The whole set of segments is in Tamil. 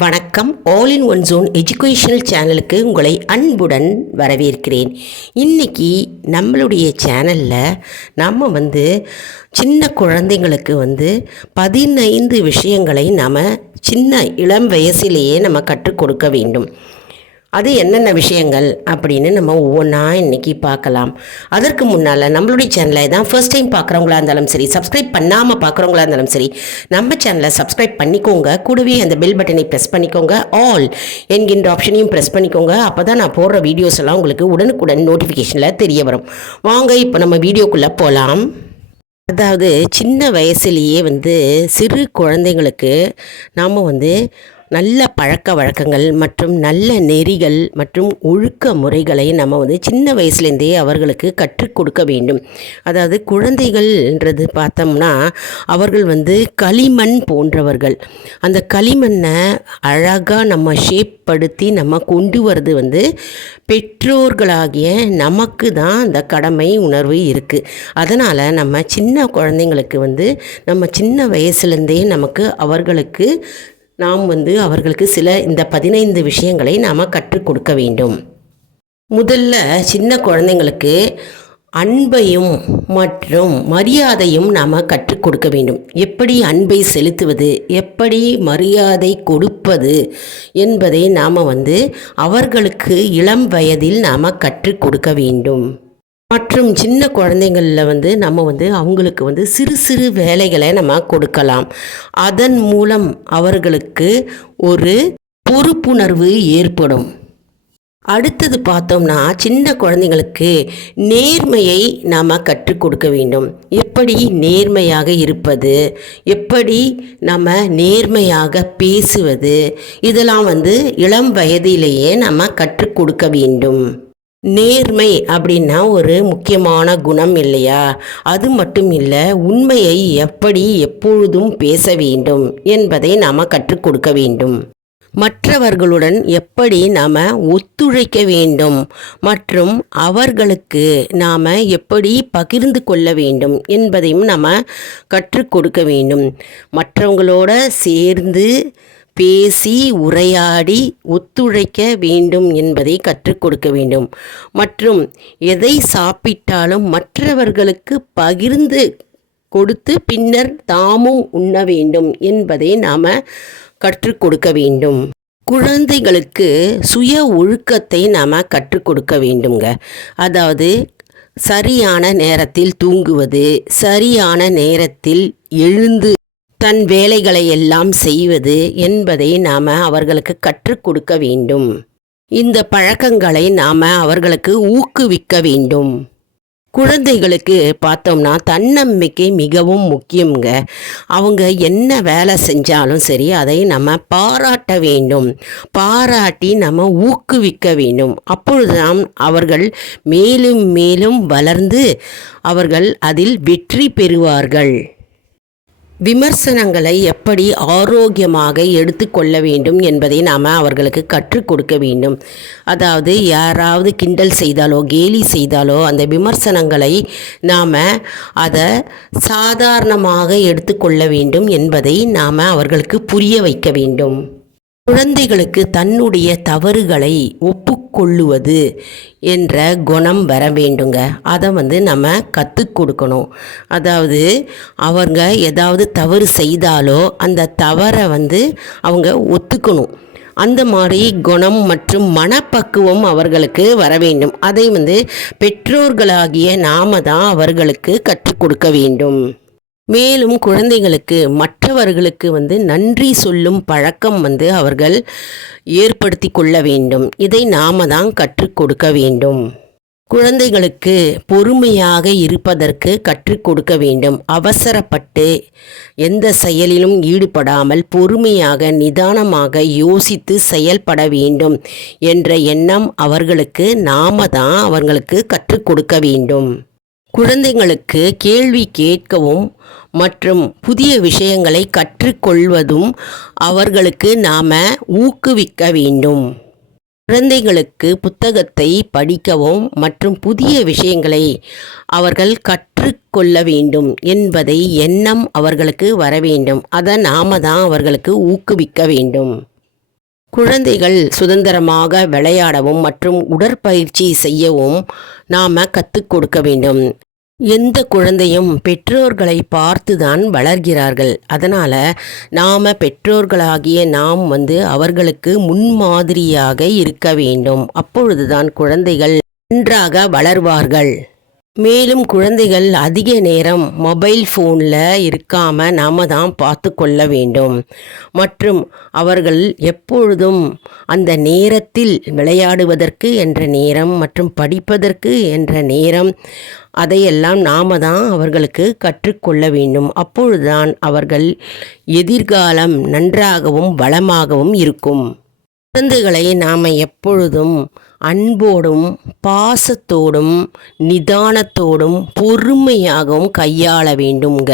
வணக்கம். All in one zone educational சேனலுக்கு உங்களை அன்புடன் வரவேற்கிறேன். இன்றைக்கி நம்மளுடைய சேனலில் நம்ம சின்ன குழந்தைங்களுக்கு 15 விஷயங்களை நம்ம சின்ன இளம் வயசிலேயே நம்ம கற்றுக் கொடுக்க வேண்டும். அது என்னென்ன விஷயங்கள் அப்படின்னு நம்ம ஒவ்வொன்றா இன்றைக்கி பார்க்கலாம். அதற்கு முன்னால் நம்மளுடைய சேனலை தான் ஃபர்ஸ்ட் டைம் பார்க்குறவங்களா இருந்தாலும் சரி, சப்ஸ்கிரைப் பண்ணாமல் பார்க்குறவங்களா இருந்தாலும் சரி, நம்ம சேனலை சப்ஸ்கிரைப் பண்ணிக்கோங்க. கூடவே அந்த பெல் பட்டனை ப்ரெஸ் பண்ணிக்கோங்க. ஆல் என்கின்ற ஆப்ஷனையும் ப்ரெஸ் பண்ணிக்கோங்க. அப்போ தான் நான் போடுற வீடியோஸ் எல்லாம் உங்களுக்கு உடனுக்குடன் நோட்டிஃபிகேஷனில் தெரிய வரும். வாங்க இப்போ நம்ம வீடியோக்குள்ளே போகலாம். அதாவது சின்ன வயசுலேயே சிறு குழந்தைங்களுக்கு நாம் நல்ல பழக்க வழக்கங்கள் மற்றும் நல்ல நெறிகள் மற்றும் ஒழுக்க முறைகளை நம்ம சின்ன வயசுலேருந்தே அவர்களுக்கு கற்றுக் கொடுக்க வேண்டும். அதாவது குழந்தைகள்ன்றது பார்த்தோம்னா அவர்கள் களிமண் போன்றவர்கள். அந்த களிமண்ணை அழகாக நம்ம ஷேப் படுத்தி நம்ம கொண்டு வர்றது பெற்றோர்களாகிய நமக்கு தான் அந்த கடமை உணர்வு இருக்குது. அதனால் நம்ம சின்ன குழந்தைங்களுக்கு நம்ம சின்ன வயசுலேருந்தே நமக்கு அவர்களுக்கு நாம் அவர்களுக்கு சில இந்த 15 விஷயங்களை நாம் கற்றுக் கொடுக்க வேண்டும். முதல்ல சின்ன குழந்தைங்களுக்கு அன்பையும் மற்றும் மரியாதையும் நாம் கற்றுக் கொடுக்க வேண்டும். எப்படி அன்பை செலுத்துவது, எப்படி மரியாதை கொடுப்பது என்பதை நாம் அவர்களுக்கு இளம் வயதில் நாம் கற்றுக் கொடுக்க வேண்டும். மற்றும் சின்ன குழந்தைங்களில் நம்ம அவங்களுக்கு சிறு சிறு வேலைகளை நம்ம கொடுக்கலாம். அதன் மூலம் அவர்களுக்கு ஒரு பொறுப்புணர்வு ஏற்படும். அடுத்தது பார்த்தோம்னா சின்ன குழந்தைங்களுக்கு நேர்மையை நாம் கற்றுக் கொடுக்க வேண்டும். எப்படி நேர்மையாக இருப்பது, எப்படி நம்ம நேர்மையாக பேசுவது, இதெல்லாம் இளம் வயதிலேயே நம்ம கற்றுக் கொடுக்க வேண்டும். நேர்மை அப்படின்னா ஒரு முக்கியமான குணம் இல்லையா? அது மட்டும் இல்லை, உண்மையை எப்படி எப்பொழுதும் பேச வேண்டும் என்பதை நாம் கற்றுக் கொடுக்க வேண்டும். மற்றவர்களுடன் எப்படி நாம் ஒத்துழைக்க வேண்டும் மற்றும் அவர்களுக்கு நாம் எப்படி பகிர்ந்து கொள்ள வேண்டும் என்பதையும் நம்ம கற்றுக் கொடுக்க வேண்டும். மற்றவங்களோட சேர்ந்து பேசி உரையாடி ஒத்துழைக்க வேண்டும் என்பதை கற்றுக் கொடுக்க வேண்டும். மற்றும் எதை சாப்பிட்டாலும் மற்றவர்களுக்கு பகிர்ந்து கொடுத்து பின்னர் தாமும் உண்ண வேண்டும் என்பதை நாம் கற்றுக் கொடுக்க வேண்டும். குழந்தைகளுக்கு சுய ஒழுக்கத்தை நாம் கற்றுக் கொடுக்க வேண்டுங்க. அதாவது சரியான நேரத்தில் தூங்குவது, சரியான நேரத்தில் எழுந்து தன் வேலைகளை எல்லாம் செய்வது என்பதை நாம் அவர்களுக்கு கற்றுக் கொடுக்க வேண்டும். இந்த பழக்கங்களை நாம் அவர்களுக்கு ஊக்குவிக்க வேண்டும். குழந்தைகளுக்கு பார்த்தோம்னா தன்னம்பிக்கை மிகவும் முக்கியங்க. அவங்க என்ன வேலை செஞ்சாலும் சரி, அதை நம்ம பாராட்ட வேண்டும். பாராட்டி நம்ம ஊக்குவிக்க வேண்டும். அப்பொழுதுதான் அவர்கள் மேலும் மேலும் வளர்ந்து அவர்கள் அதில் வெற்றி பெறுவார்கள். விமர்சனங்களை எப்படி ஆரோக்கியமாக எடுத்துக்கொள்ள வேண்டும் என்பதை நாம் அவர்களுக்கு கற்றுக் கொடுக்க வேண்டும். அதாவது யாராவது கிண்டல் செய்தாலோ கேலி செய்தாலோ அந்த விமர்சனங்களை நாம் அதை சாதாரணமாக எடுத்துக்கொள்ள வேண்டும் என்பதை நாம் அவர்களுக்கு புரிய வைக்க வேண்டும். குழந்தைகளுக்கு தன்னுடைய தவறுகளை ஒப்புக்கொள்ளுவது என்ற குணம் வர வேண்டுங்க. அதை நம்ம கற்றுக் கொடுக்கணும். அதாவது அவங்க ஏதாவது தவறு செய்தாலோ அந்த தவறை அவங்க ஒத்துக்கணும். அந்த மாதிரி குணம் மற்றும் மனப்பக்குவம் அவர்களுக்கு வர வேண்டும். அதை பெற்றோர்களாகிய நாம தான் அவர்களுக்கு கற்றுக் கொடுக்க வேண்டும். மேலும் குழந்தைகளுக்கு மற்றவர்களுக்கு நன்றி சொல்லும் பழக்கம் அவர்கள் ஏற்படுத்தி கொள்ள வேண்டும். இதை நாம தான் கற்றுக் கொடுக்க வேண்டும். குழந்தைகளுக்கு பொறுமையாக இருப்பதற்கு கற்றுக் கொடுக்க வேண்டும். அவசரப்பட்டு எந்த செயலிலும் ஈடுபடாமல் பொறுமையாக நிதானமாக யோசித்து செயல்பட வேண்டும் என்ற எண்ணம் அவர்களுக்கு நாம தான் அவர்களுக்கு கற்றுக் கொடுக்க வேண்டும். குழந்தைங்களுக்கு கேள்வி கேட்கவும் மற்றும் புதிய விஷயங்களை கற்றுக்கொள்வதும் அவர்களுக்கு நாம் ஊக்குவிக்க வேண்டும். குழந்தைகளுக்கு புத்தகத்தை படிக்கவும் மற்றும் புதிய விஷயங்களை அவர்கள் கற்றுக்கொள்ள வேண்டும் என்பதை எண்ணம் அவர்களுக்கு வர வேண்டும். அதை நாம தான் அவர்களுக்கு ஊக்குவிக்க வேண்டும். குழந்தைகள் சுதந்திரமாக விளையாடவும் மற்றும் உடற்பயிற்சி செய்யவும் நாம் கற்றுக் கொடுக்க வேண்டும். எந்த குழந்தையும் பெற்றோர்களை பார்த்து தான் வளர்கிறார்கள். அதனால் நாம் பெற்றோர்களாகிய நாம் அவர்களுக்கு முன்மாதிரியாக இருக்க வேண்டும். அப்பொழுதுதான் குழந்தைகள் நன்றாக வளர்வார்கள். மேலும் குழந்தைகள் அதிக நேரம் மொபைல் ஃபோனில் இருக்காமல் நாம் தான் பார்த்து கொள்ள வேண்டும். மற்றும் அவர்கள் எப்பொழுதும் அந்த நேரத்தில் விளையாடுவதற்கு என்ற நேரம் மற்றும் படிப்பதற்கு என்ற நேரம் அதையெல்லாம் நாம் தான் அவர்களுக்கு கற்றுக்கொள்ள வேண்டும். அப்பொழுதுதான் அவர்கள் எதிர்காலம் நன்றாகவும் வளமாகவும் இருக்கும். குழந்தைகளை நாம் எப்பொழுதும் அன்போடும் பாசத்தோடும் நிதானத்தோடும் பொறுமையாகவும் கையாள வேண்டுங்க.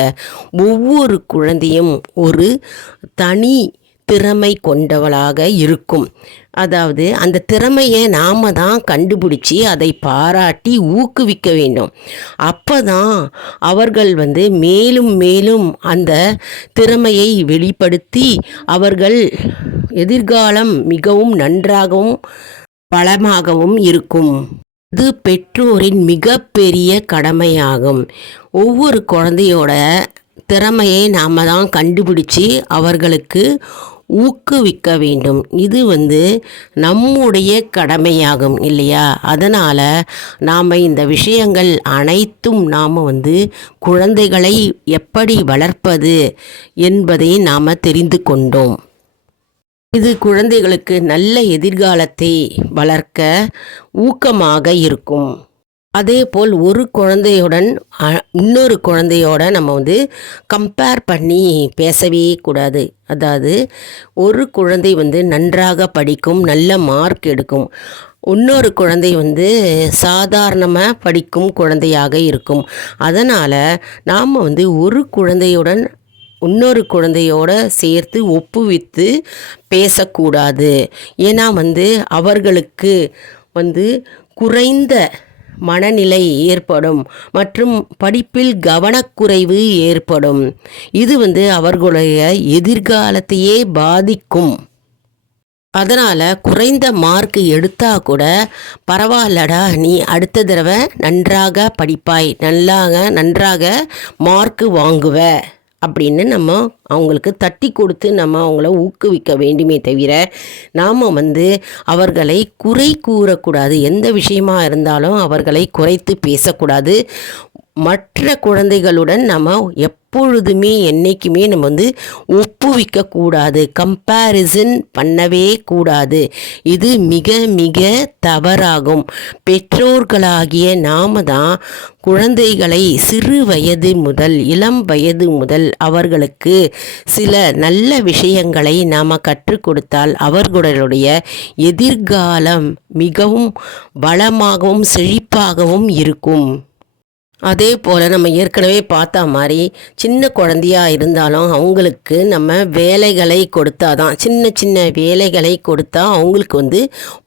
ஒவ்வொரு குழந்தையும் ஒரு தனி திறமை கொண்டவளாக இருக்கும். அதாவது அந்த திறமையை நாம் தான் கண்டுபிடிச்சி அதை பாராட்டி ஊக்குவிக்க வேண்டும். அப்போ தான் அவர்கள் மேலும் மேலும் அந்த திறமையை வெளிப்படுத்தி அவர்கள் எதிர்காலம் மிகவும் நன்றாகவும் வளமாகவும் இருக்கும். இது பெற்றோரின் மிகப்பெரிய கடமையாகும். ஒவ்வொரு குழந்தையோட திறமையை நாம் தான் கண்டுபிடிச்சி அவர்களுக்கு ஊக்குவிக்க வேண்டும். இது நம்முடைய கடமையாகும் இல்லையா? அதனால் நாம் இந்த விஷயங்கள் அனைத்தும் நாம் குழந்தைகளை எப்படி வளர்ப்பது என்பதை நாம் தெரிந்து கொண்டோம். இது குழந்தைகளுக்கு நல்ல எதிர்காலத்தை வளர்க்க ஊக்கமாக இருக்கும். அதேபோல் ஒரு குழந்தையுடன் இன்னொரு குழந்தையோட நம்ம கம்பேர் பண்ணி பேசவே கூடாது. அதாவது ஒரு குழந்தை நன்றாக படிக்கும், நல்ல மார்க் எடுக்கும். இன்னொரு குழந்தை சாதாரணமாக படிக்கும் குழந்தையாக இருக்கும். அதனால் நாம் ஒரு குழந்தையுடன் இன்னொரு குழந்தையோட சேர்த்து ஒப்புவித்து பேசக்கூடாது. ஏன்னா அவர்களுக்கு குறைந்த மனநிலை ஏற்படும் மற்றும் படிப்பில் கவனக்குறைவு ஏற்படும். இது அவர்களுடைய எதிர்காலத்தையே பாதிக்கும். அதனால் குறைந்த மார்க் எடுத்தால் கூட பரவாயில்லடா, நீ அடுத்த தடவை நன்றாக படிப்பாய், நன்றாக மார்க்கு வாங்குவ அப்படின்னு நம்ம அவங்களுக்கு தட்டி கொடுத்து நம்ம அவங்கள ஊக்குவிக்க வேண்டுமே தவிர நாம் அவர்களை குறை கூறக்கூடாது. எந்த விஷயமா இருந்தாலும் அவர்களை குறைத்து பேசக்கூடாது. மற்ற குழந்தைகளுடன் நம்ம எப்பொழுதுமே என்றைக்குமே நம்ம ஒப்புவிக்கக்கூடாது, கம்பேரிசன் பண்ணவே கூடாது. இது மிக மிக தவறாகும். பெற்றோர்களாகிய நாம தான் குழந்தைகளை சிறு வயது முதல் இளம் வயது முதல் அவர்களுக்கு சில நல்ல விஷயங்களை நாம் கற்றுக் கொடுத்தால் அவர்களுடைய எதிர்காலம் மிகவும் வளமாகவும் செழிப்பாகவும் இருக்கும். அதே போல் நம்ம ஏற்கனவே பார்த்த மாதிரி சின்ன குழந்தையாக இருந்தாலும் அவங்களுக்கு நம்ம வேலைகளை கொடுத்தா தான், சின்ன சின்ன வேலைகளை கொடுத்தா அவங்களுக்கு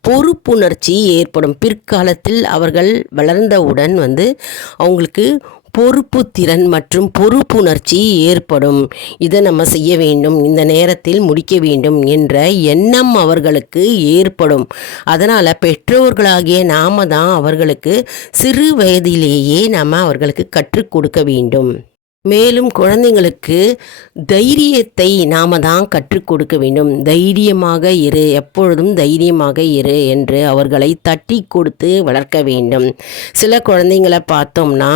பொறுப்புணர்ச்சி ஏற்படும். பிற்காலத்தில் அவர்கள் வளர்ந்தவுடன் அவங்களுக்கு பொறுப்பு திறன் மற்றும் பொறுப்புணர்ச்சி ஏற்படும். இதை நம்ம செய்ய வேண்டும், இந்த நேரத்தில் முடிக்க வேண்டும் என்ற எண்ணம் அவர்களுக்கு ஏற்படும். அதனால் பெற்றோர்களாகிய நாம் தான் அவர்களுக்கு சிறு வயதிலேயே நம்ம அவர்களுக்கு கற்றுக் கொடுக்க வேண்டும். மேலும் குழந்தைங்களுக்கு தைரியத்தை நாம் தான் கற்றுக் கொடுக்க வேண்டும். தைரியமாக இரு, எப்பொழுதும் தைரியமாக இரு என்று அவர்களை தட்டி கொடுத்து வளர்க்க வேண்டும். சில குழந்தைங்களை பார்த்தோம்னா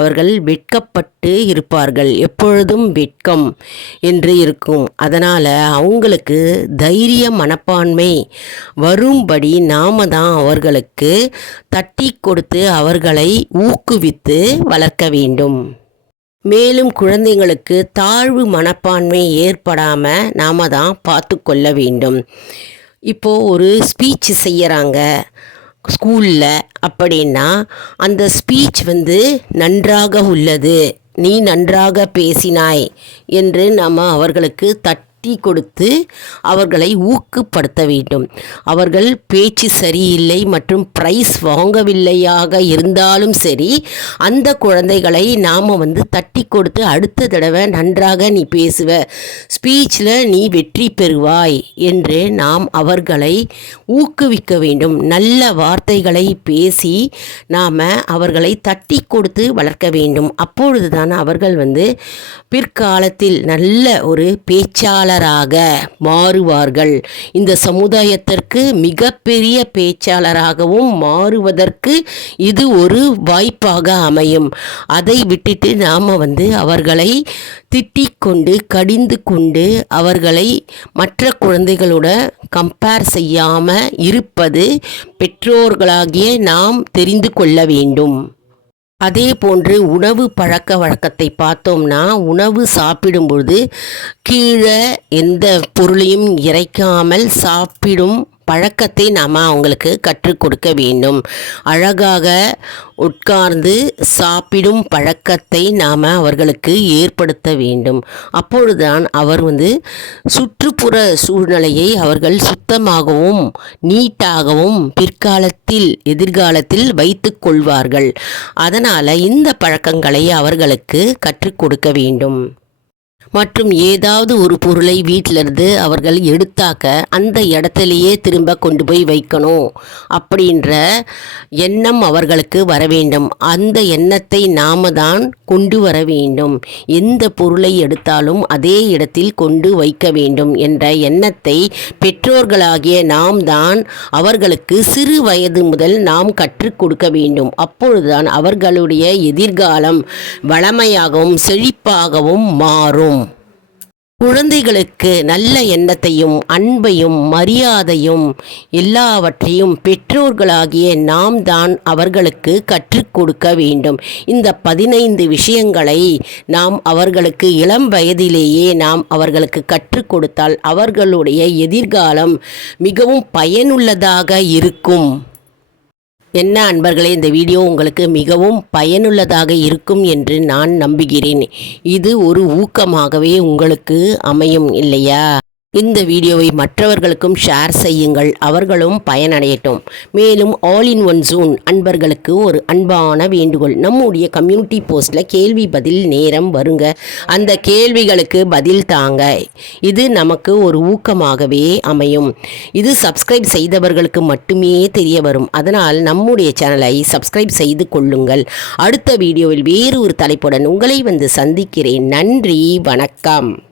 அவர்கள் வெட்கப்பட்டு இருப்பார்கள், எப்பொழுதும் வெட்கம் என்று இருக்கும். அதனால் அவங்களுக்கு தைரிய மனப்பான்மை வரும்படி நாம் தான் அவர்களுக்கு தட்டி கொடுத்து அவர்களை ஊக்குவித்து வளர்க்க வேண்டும். மேலும் குழந்தைங்களுக்கு தாழ்வு மனப்பான்மை ஏற்படாமல் நாம் தான் பார்த்து கொள்ள வேண்டும். இப்போது ஒரு ஸ்பீச் செய்கிறாங்க ஸ்கூலில் அப்படின்னா அந்த ஸ்பீச் நன்றாக உள்ளது, நீ நன்றாக பேசினாய் என்று நாம் அவர்களுக்கு தட்டி கொடுத்து அவர்களை ஊக்கப்படுத்த வேண்டும். அவர்கள் பேச்சு சரியில்லை மற்றும் ப்ரைஸ் வாங்கவில்லையாக இருந்தாலும் சரி, அந்த குழந்தைகளை நாம் தட்டி கொடுத்து அடுத்த தடவை நன்றாக நீ பேசுவ, ஸ்பீச்சில் நீ வெற்றி பெறுவாய் என்று நாம் அவர்களை ஊக்குவிக்க வேண்டும். நல்ல வார்த்தைகளை பேசி நாம் அவர்களை தட்டி கொடுத்து வளர்க்க வேண்டும். அப்பொழுதுதான் அவர்கள் பிற்காலத்தில் நல்ல ஒரு பேச்சாளராக மாறுவார்கள். இந்த சமுதாயத்திற்கு மிகப்பெரிய பேச்சாளராகவும் மாறுவதற்கு இது ஒரு வாய்ப்பாக அமையும். அதை விட்டுட்டு நாம் அவர்களை திட்டிக் கொண்டு கடிந்து கொண்டு அவர்களை மற்ற குழந்தைகளோட கம்பேர் செய்யாமல் இருப்பது பெற்றோர்களாகிய நாம் தெரிந்து கொள்ள வேண்டும். அதே போன்று உணவு பழக்க வழக்கத்தை பார்த்தோம்னா, உணவு சாப்பிடும் பொழுது கீழே எந்த பொருளையும் இறைக்காமல் சாப்பிடும் பழக்கத்தை நாம் அவங்களுக்கு கற்றுக் கொடுக்க வேண்டும். அழகாக உட்கார்ந்து சாப்பிடும் பழக்கத்தை நாம் அவர்களுக்கு ஏற்படுத்த வேண்டும். அப்பொழுதுதான் அவர் சுற்றுப்புற சூழ்நிலையை அவர்கள் சுத்தமாகவும் நீட்டாகவும் எதிர்காலத்தில் வைத்து கொள்வார்கள். அதனால் இந்த பழக்கங்களை அவர்களுக்கு கற்றுக் கொடுக்க வேண்டும். மற்றும் ஏதாவது ஒரு பொருளை வீட்டிலிருந்து அவர்கள் எடுத்தாக்க அந்த இடத்துலையே திரும்ப கொண்டு போய் வைக்கணும் அப்படின்ற எண்ணம் அவர்களுக்கு வர வேண்டும். அந்த எண்ணத்தை நாம தான் கொண்டு வர வேண்டும். எந்த பொருளை எடுத்தாலும் அதே இடத்தில் கொண்டு வைக்க வேண்டும் என்ற எண்ணத்தை பெற்றோர்களாகிய நாம் தான் அவர்களுக்கு சிறு வயது முதல் நாம் கற்றுக் கொடுக்க வேண்டும். அப்பொழுதுதான் அவர்களுடைய எதிர்காலம் வளமையாகவும் செழிப்பாகவும் மாறும். குழந்தைகளுக்கு நல்ல எண்ணத்தையும் அன்பையும் மரியாதையும் எல்லாவற்றையும் பெற்றோர்களாகிய நாம் தான் அவர்களுக்கு கற்றுக் கொடுக்க வேண்டும். இந்த 15 விஷயங்களை நாம் அவர்களுக்கு இளம் வயதிலேயே நாம் அவர்களுக்கு கற்றுக் கொடுத்தால் அவர்களுடைய எதிர்காலம் மிகவும் பயனுள்ளதாக இருக்கும். என்ன அன்பர்களே, இந்த வீடியோ உங்களுக்கு மிகவும் பயனுள்ளதாக இருக்கும் என்று நான் நம்புகிறேன். இது ஒரு ஊக்கமாகவே உங்களுக்கு அமையும் இல்லையா? இந்த வீடியோவை மற்றவர்களுக்கும் ஷேர் செய்யுங்கள், அவர்களும் பயனடையட்டும். மேலும் ஆல் இன் ஒன் ஜோன் அன்பர்களுக்கு ஒரு அன்பான வேண்டுகோள். நம்முடைய கம்யூனிட்டி போஸ்ட்டில் கேள்வி பதில் நேரம் வருங்க. அந்த கேள்விகளுக்கு பதில் தாங்க. இது நமக்கு ஒரு ஊக்கமாகவே அமையும். இது சப்ஸ்கிரைப் செய்தவர்களுக்கு மட்டுமே தெரிய வரும். அதனால் நம்முடைய சேனலை சப்ஸ்கிரைப் செய்து கொள்ளுங்கள். அடுத்த வீடியோவில் வேறு ஒரு தலைப்புடன் உங்களை சந்திக்கிறேன். நன்றி, வணக்கம்.